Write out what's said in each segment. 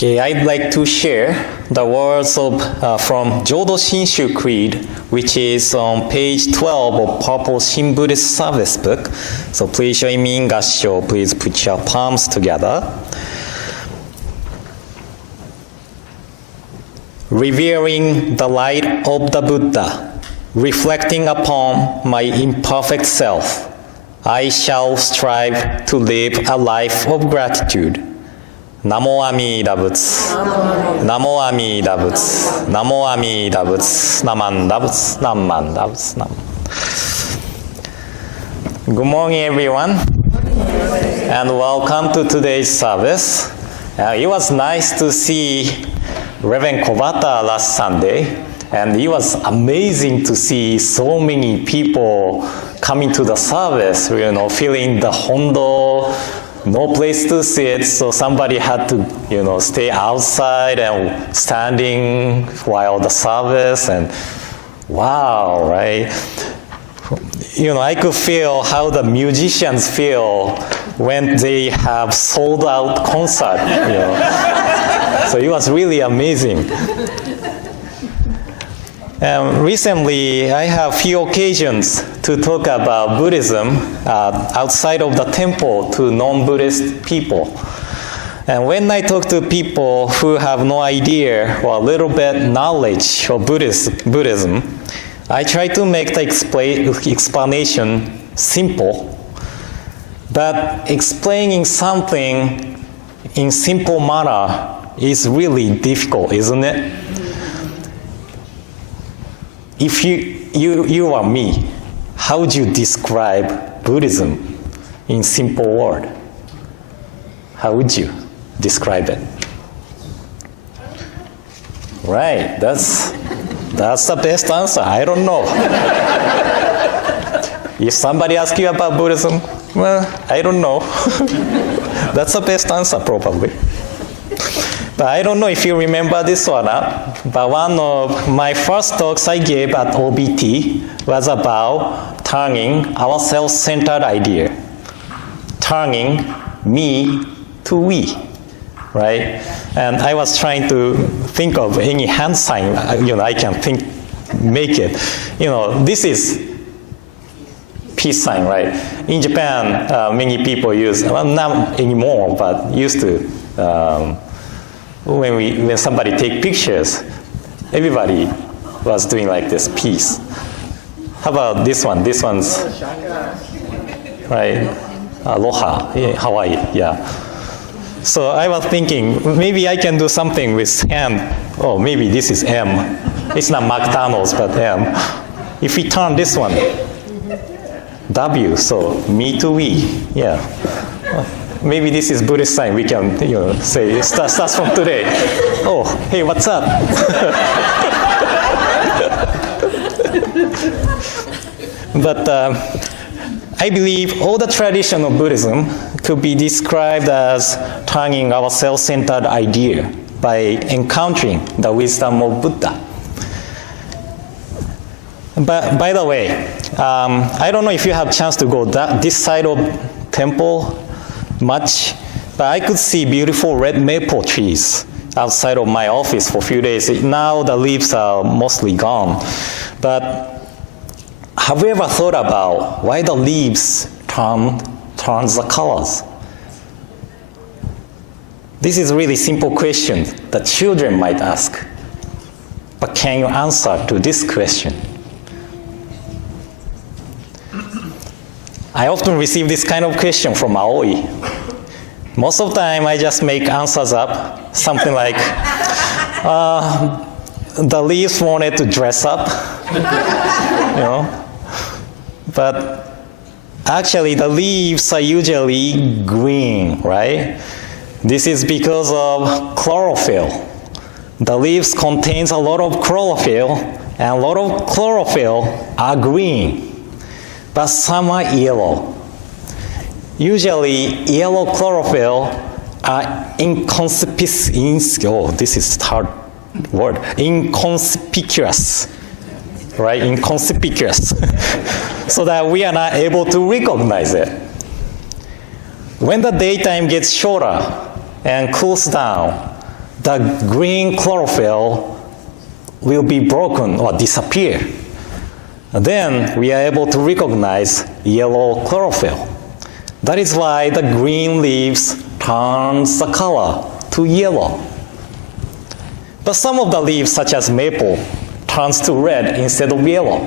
Okay, I'd like to share the words from Jodo Shinshu Creed, which is on page 12 of Purple Shin Buddhist Service Book. So please join me in Gassho. Please put your palms together. Revering the light of the Buddha, reflecting upon my imperfect self, I shall strive to live a life of gratitude. Namo Amida Butsu, Namo Amida Butsu, Namo Amida Butsu, Namanda Butsu, Namanda Butsu, Nam. Good morning, everyone, and welcome to today's service. It was nice to see Reverend Kobata last Sunday, and it was amazing to see so many people coming to the service, filling the hondo. No place to sit, so somebody had to, stay outside and standing while the service, and wow, right? I could feel how the musicians feel when they have sold out concert, So it was really amazing. Recently, I have few occasions to talk about Buddhism outside of the temple to non-Buddhist people. And when I talk to people who have no idea or a little bit knowledge of Buddhism, I try to make the explanation simple. But explaining something in simple manner is really difficult, isn't it? If you are me, how would you describe Buddhism in simple word? How would you describe it? Right, that's the best answer. I don't know. If somebody asks you about Buddhism, well, I don't know. That's the best answer probably. But I don't know if you remember this or not, but one of my first talks I gave at OBT was about turning our self-centered idea, turning me to we, right? And I was trying to think of any hand sign, I can make it. This is peace sign, right? In Japan, many people use, well, not anymore, but used to, when somebody take pictures, everybody was doing like this, peace. How about this one? This one's, right? Aloha, Hawaii, yeah. So I was thinking, maybe I can do something with hand. Oh, maybe this is M. It's not McDonald's, but M. If we turn this one, W, so me to we, yeah. Maybe this is Buddhist sign. We can, say it starts from today. Oh, hey, what's up? But I believe all the tradition of Buddhism could be described as turning our self-centered idea by encountering the wisdom of Buddha. But by the way, I don't know if you have a chance to go this side of temple much, but I could see beautiful red maple trees outside of my office for a few days. Now the leaves are mostly gone. But have you ever thought about why the leaves turns the colors? This is a really simple question that children might ask. But can you answer to this question? I often receive this kind of question from Aoi. Most of the time, I just make answers up, something like, the leaves wanted to dress up, But actually, the leaves are usually green, right? This is because of chlorophyll. The leaves contains a lot of chlorophyll, and a lot of chlorophyll are green. But some are yellow. Usually, yellow chlorophyll are inconspicuous, right? Inconspicuous, so that we are not able to recognize it. When the daytime gets shorter and cools down, the green chlorophyll will be broken or disappear. Then we are able to recognize yellow chlorophyll. That is why the green leaves turns the color to yellow. But some of the leaves, such as maple, turns to red instead of yellow.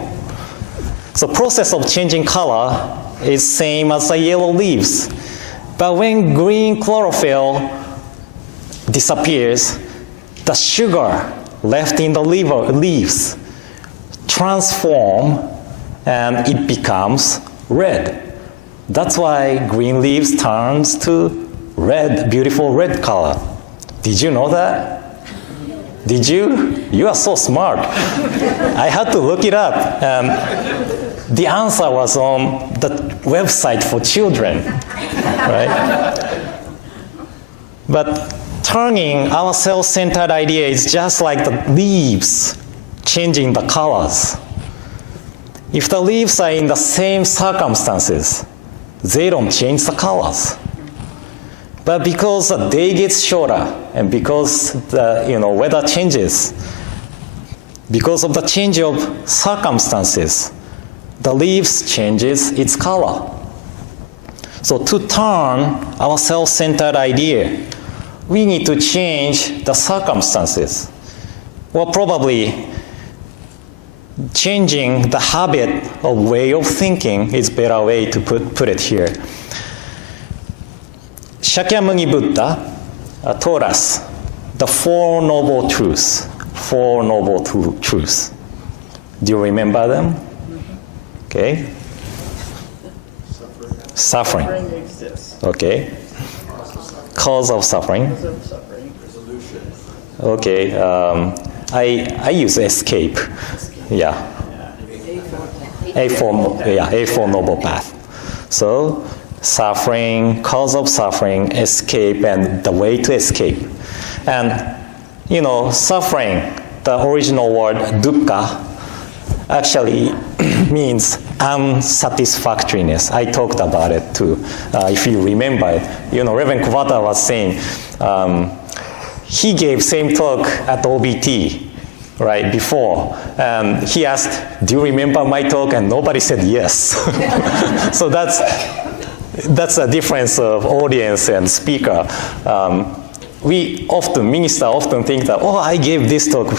So process of changing color is same as the yellow leaves. But when green chlorophyll disappears, the sugar left in the leaves transform and it becomes red. That's why green leaves turns to red, beautiful red color. Did you know that? Did you? You are so smart. I had to look it up. The answer was on the website for children, right? But turning our self-centered idea is just like the leaves changing the colors. If the leaves are in the same circumstances, they don't change the colors. But because the day gets shorter and because the weather changes, because of the change of circumstances, the leaves changes its color. So to turn our self-centered idea, we need to change the circumstances. Well, probably changing the habit of way of thinking is a better way to put it here. Shakyamuni Buddha taught us the Four Noble Truths. Four Noble Truths. Do you remember them? Okay. Suffering. Okay. Cause of suffering. Okay. I use escape. Yeah. A four noble path. So suffering, cause of suffering, escape, and the way to escape. And suffering, the original word dukkha, actually means unsatisfactoriness. I talked about it too, if you remember it. Reverend Kubata was saying, he gave same talk at OBT, right, before. And he asked, do you remember my talk? And nobody said yes. So that's a difference of audience and speaker. Minister often think that, I gave this talk,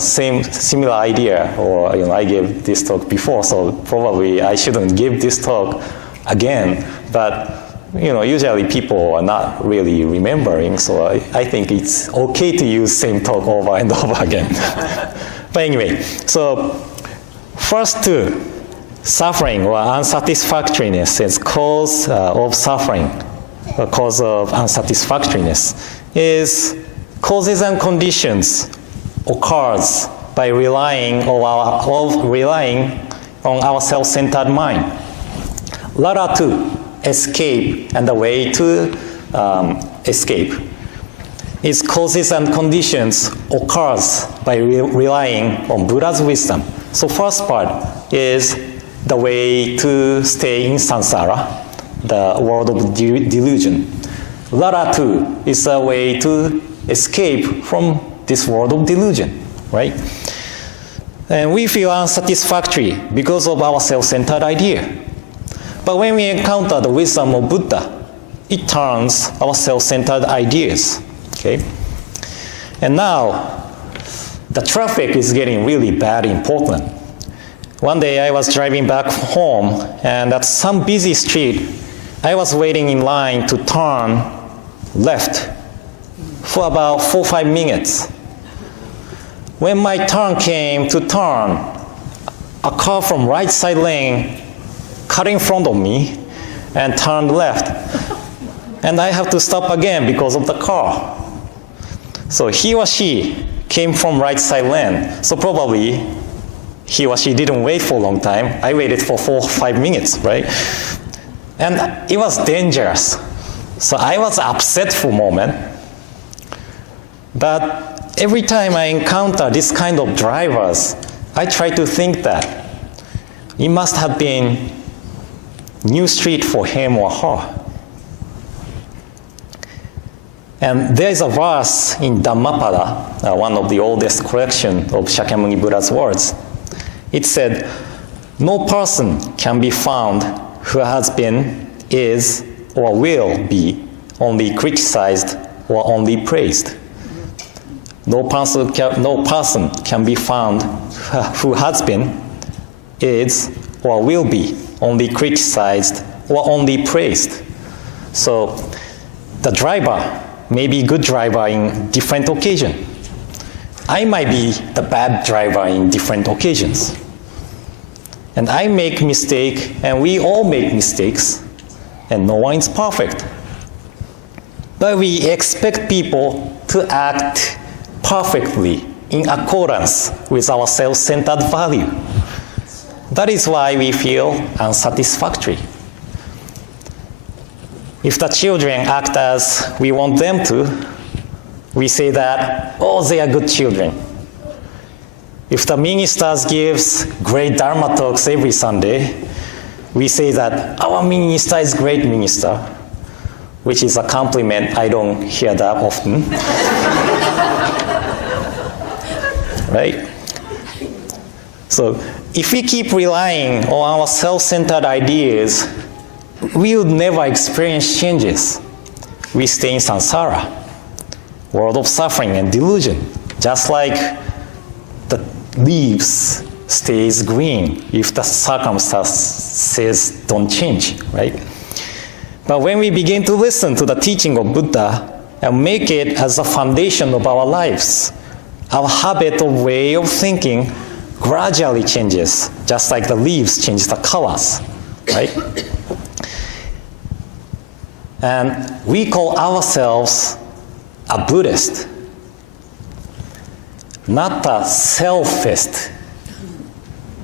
similar idea, or, I gave this talk before, so probably I shouldn't give this talk again. But, usually people are not really remembering, so I think it's okay to use same talk over and over again. But anyway, so first two, suffering or unsatisfactoriness is cause of suffering, or cause of unsatisfactoriness, is causes and conditions occurs by relying on our self-centered mind. Ladder 2, escape, and the way to escape is causes and conditions occurs by relying on Buddha's wisdom. So first part is the way to stay in samsara, the world of delusion. Ladder 2 is a way to escape from this world of delusion, right? And we feel unsatisfactory because of our self-centered idea. But when we encounter the wisdom of Buddha, it turns our self-centered ideas, okay? And now, the traffic is getting really bad in Portland. One day I was driving back home, and at some busy street, I was waiting in line to turn left for about 4 or 5 minutes. When my turn came to turn, a car from right side lane cut in front of me and turned left. And I have to stop again because of the car. So he or she came from right side lane. So probably he or she didn't wait for a long time. I waited for 4 or 5 minutes, right? And it was dangerous. So I was upset for a moment. But every time I encounter this kind of drivers, I try to think that it must have been new street for him or her. And there is a verse in Dhammapada, one of the oldest collection of Shakyamuni Buddha's words. It said, "No person can be found who has been, is, or will be only criticized or only praised." No person can be found who has been, is, or will be only criticized or only praised. So the driver may be good driver in different occasions. I might be the bad driver in different occasions. And I make mistake, and we all make mistakes, and no one is perfect. But we expect people to act perfectly in accordance with our self-centered value. That is why we feel unsatisfactory. If the children act as we want them to, we say that, oh, they are good children. If the ministers gives great Dharma talks every Sunday, we say that our minister is great minister, which is a compliment. I don't hear that often. Right? So if we keep relying on our self-centered ideas, we would never experience changes. We stay in samsara, world of suffering and delusion, just like the leaves stays green if the circumstances don't change, right? But when we begin to listen to the teaching of Buddha and make it as the foundation of our lives, our habit of way of thinking gradually changes, just like the leaves change the colors, right? And we call ourselves a Buddhist, not a selfist,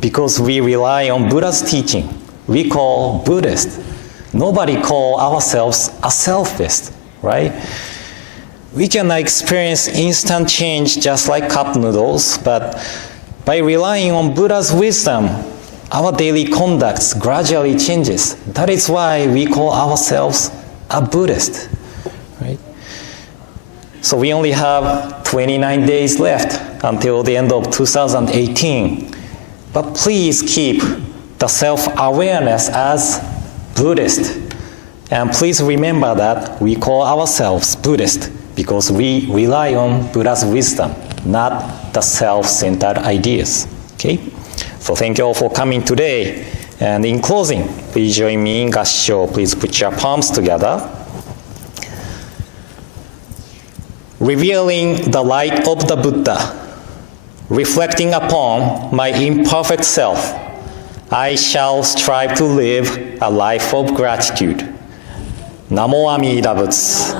because we rely on Buddha's teaching. We call Buddhist. Nobody call ourselves a selfist, right? We can experience instant change just like cup noodles, but by relying on Buddha's wisdom, our daily conduct gradually changes. That is why we call ourselves a Buddhist, right? So we only have 29 days left until the end of 2018. But please keep the self-awareness as Buddhist. And please remember that we call ourselves Buddhist because we rely on Buddha's wisdom, not the self-centered ideas. Okay? So thank you all for coming today. And in closing, please join me in Gassho. Please put your palms together. Revealing the light of the Buddha, reflecting upon my imperfect self, I shall strive to live a life of gratitude. Namo Amida Butsu.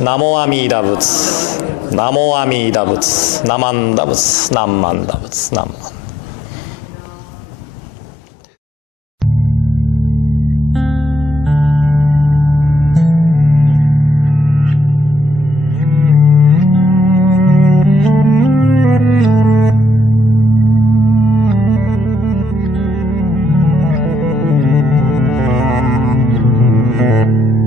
Namo Amida Butsu. Namo Amida Butsu. Namanda Butsu. Namanda Butsu. Namanda. Thank you.